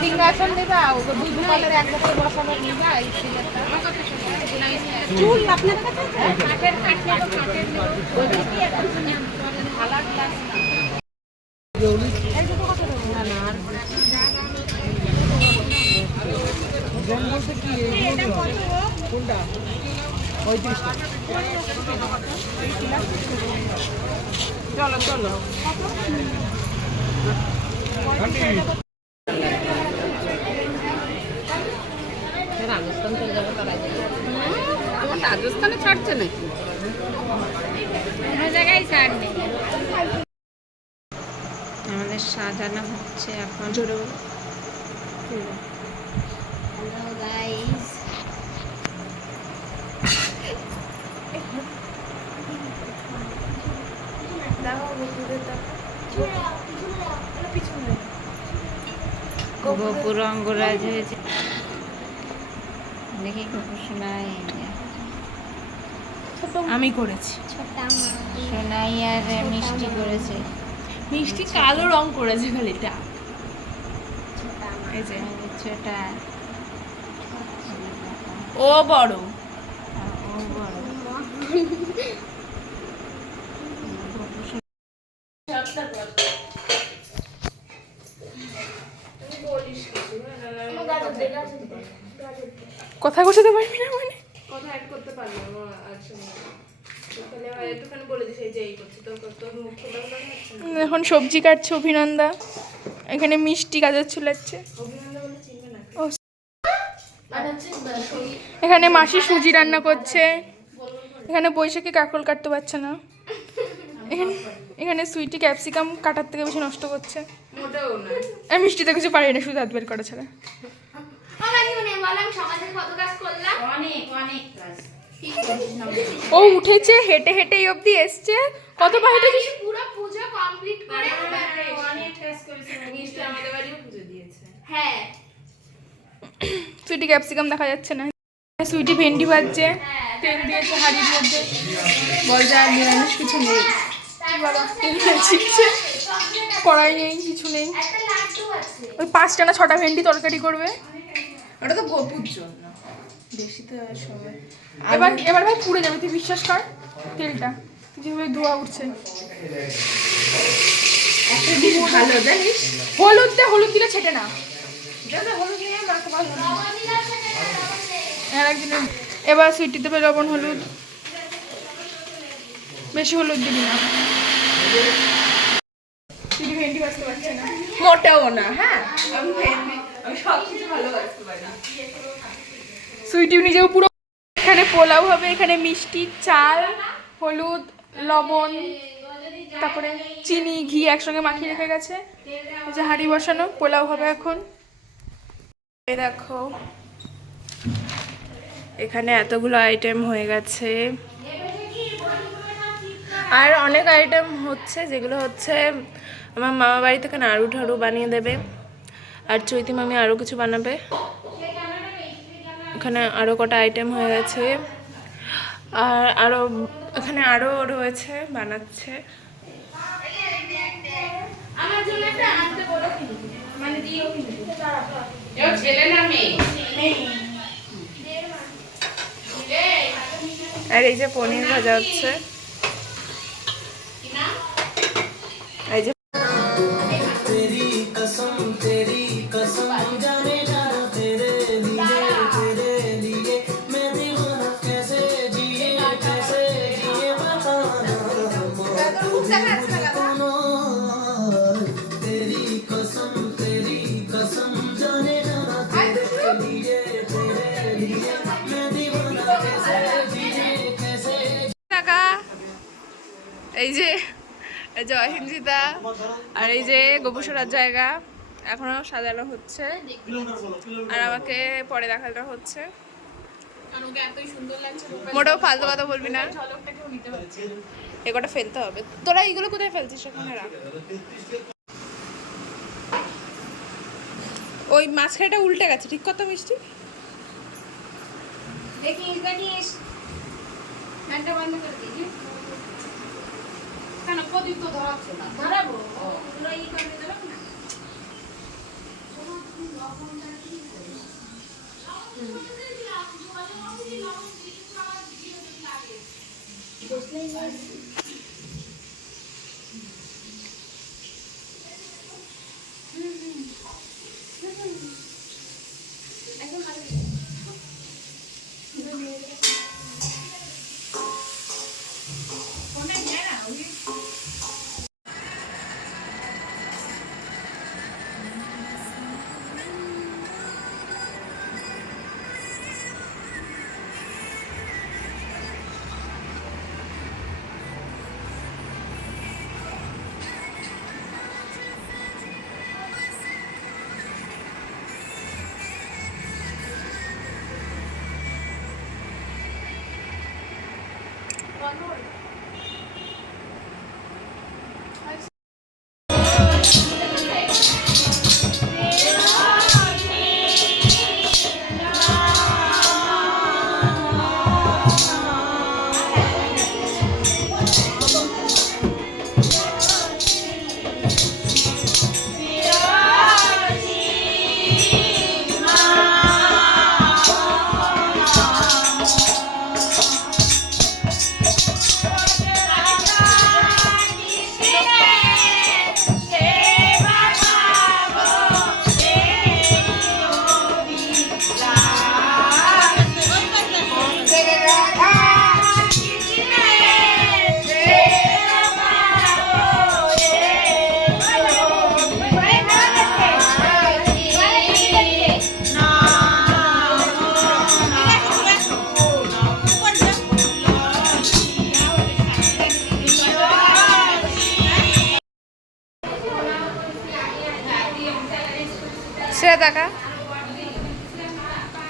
সিংহাসন দেবা দুধ কলের এক বছর বসানো নিবা চুল আপনার কাছে কাঠের কাঠ নেবো কাঠের নেবো ভালো ক্লাস কোনটা 35 চলো চলো রাজস্থান চলে যাবো তার আগে আমার রাজস্থানে ছাড়ছে নাকি কোনো জায়গায় ছাড় নেই আমাদের সাজানো হচ্ছে এখন জোরে হ্যালো গাইস গোপুর অঙ্গরাজ হয়েছে দেখি গোপু শোনাই আমি করেছি সোনাই আর মিষ্টি করেছে মিষ্টি কালো রং করেছে খালিটা এই যে ছোটা ও বড় ও বড় কথা গোছাতে পারবি না মানে কথা অ্যাড করতে পারলাম না আর শুনে তাহলে একটুখানি বলে দিস এই যে এই করছি তোর মুখ খোলা খোলা হচ্ছে না এখন সবজি কাটছে অভিনন্দা এখানে মিষ্টি গাজর ছুলাচ্ছে অভিনন্দন বলে চিনবে না ও আর হচ্ছে এখানে মাসি সুজি রান্না করছে এখানে বৈশাখী কাকরোল কাটতে পারছে না এখানে সুইটি ক্যাপসিকাম কাটার থেকে বেশি নষ্ট করছে মোটেও না আমি মিষ্টিতে কিছু পারি না শুধু হাত বের করা ছাড়া ও উঠেছে হেঁটে হেঁটে অবধি এসছে কত পা হেঁটেছিস পুরো পূজা কমপ্লিট করে অনেক কাজ করেছে মিষ্টি আমাদের বাড়িও পুজো দিয়েছে হ্যাঁ সুইটি ক্যাপসিকাম দেখা যাচ্ছে না সুইটি ভেন্ডি ভাজছে তেল দিয়েছে হাঁড়ির মধ্যে বল যা নিরামিষ কিছু নেই বাবা তেল ছিটছে কড়াই নেই কিছু নেই ওই 5টা না 6টা ভেন্ডি তরকারি করবে ওটা তো গোপুর জন্য বেশি তো সবাই এবার ভাই পুড়ে যাবে তুই বিশ্বাস কর তেলটা যেভাবে ধোয়া উঠছে একটা দিন ভালো জানিস হলুদ দিলে ছেটে না হলুদ নিয়ে মাকে ভালো আর একদিন এবার সুইটি দেবে লবণ হলুদ বেশি হলুদ দিবি না সুইটি ভেন্ডি বাঁচতে পারছে না মোটেও না হ্যাঁ আমি সব কিছু ভালো বাঁচতে পারি সুইটি নিজেও পুরো এখানে পোলাও হবে এখানে মিষ্টি চাল হলুদ লবণ তারপরে চিনি ঘি একসঙ্গে মাখিয়ে রেখে গেছে এই যে হাঁড়ি বসানো পোলাও হবে এখন এই দেখো এখানে এতগুলো আইটেম হয়ে গেছে আর অনেক আইটেম হচ্ছে যেগুলো হচ্ছে আমার মামা বাড়ি থেকে নাড়ু ঠাড়ু বানিয়ে দেবে আর চৈতি মামি আরও কিছু বানাবে এখানে আরও কটা আইটেম হয়ে গেছে আর আরও এখানে আরও রয়েছে বানাচ্ছে আমার জন্য একটা আনতে বলো মানে দিও কিন্তু ছেলে না মেয়ে আর এই যে পনির ভাজা হচ্ছে এই যে এই যে জয় হিন্দিতা আর এই যে গোপুসরার জায়গা এখনো সাজানো হচ্ছে আর আমাকে পরে দেখানো হচ্ছে মোটেও ফালতু কথা বলবি না এ কটা ফেলতে হবে তোরা এইগুলো কোথায় ফেলছিস সেখানে রাখ ওই মাঝখানেটা উল্টে গেছে ঠিক কত মিষ্টি দেখিস ফ্যানটা বন্ধ করে দিই কেন প্রদীপ তো ধরাচ্ছে না ধরাবো ওগুলো ই করে দেবো না শ্রেয়া দেখা,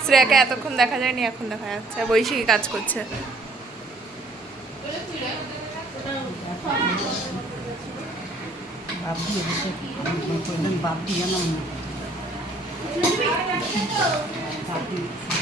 শ্রেয়াকে এতক্ষণ দেখা যায়নি, এখন দেখা যাচ্ছে। বৈশাখী কাজ করছে। বাপ দিয়ে দিতে বাপ দিয়ে না বাপ দিয়ে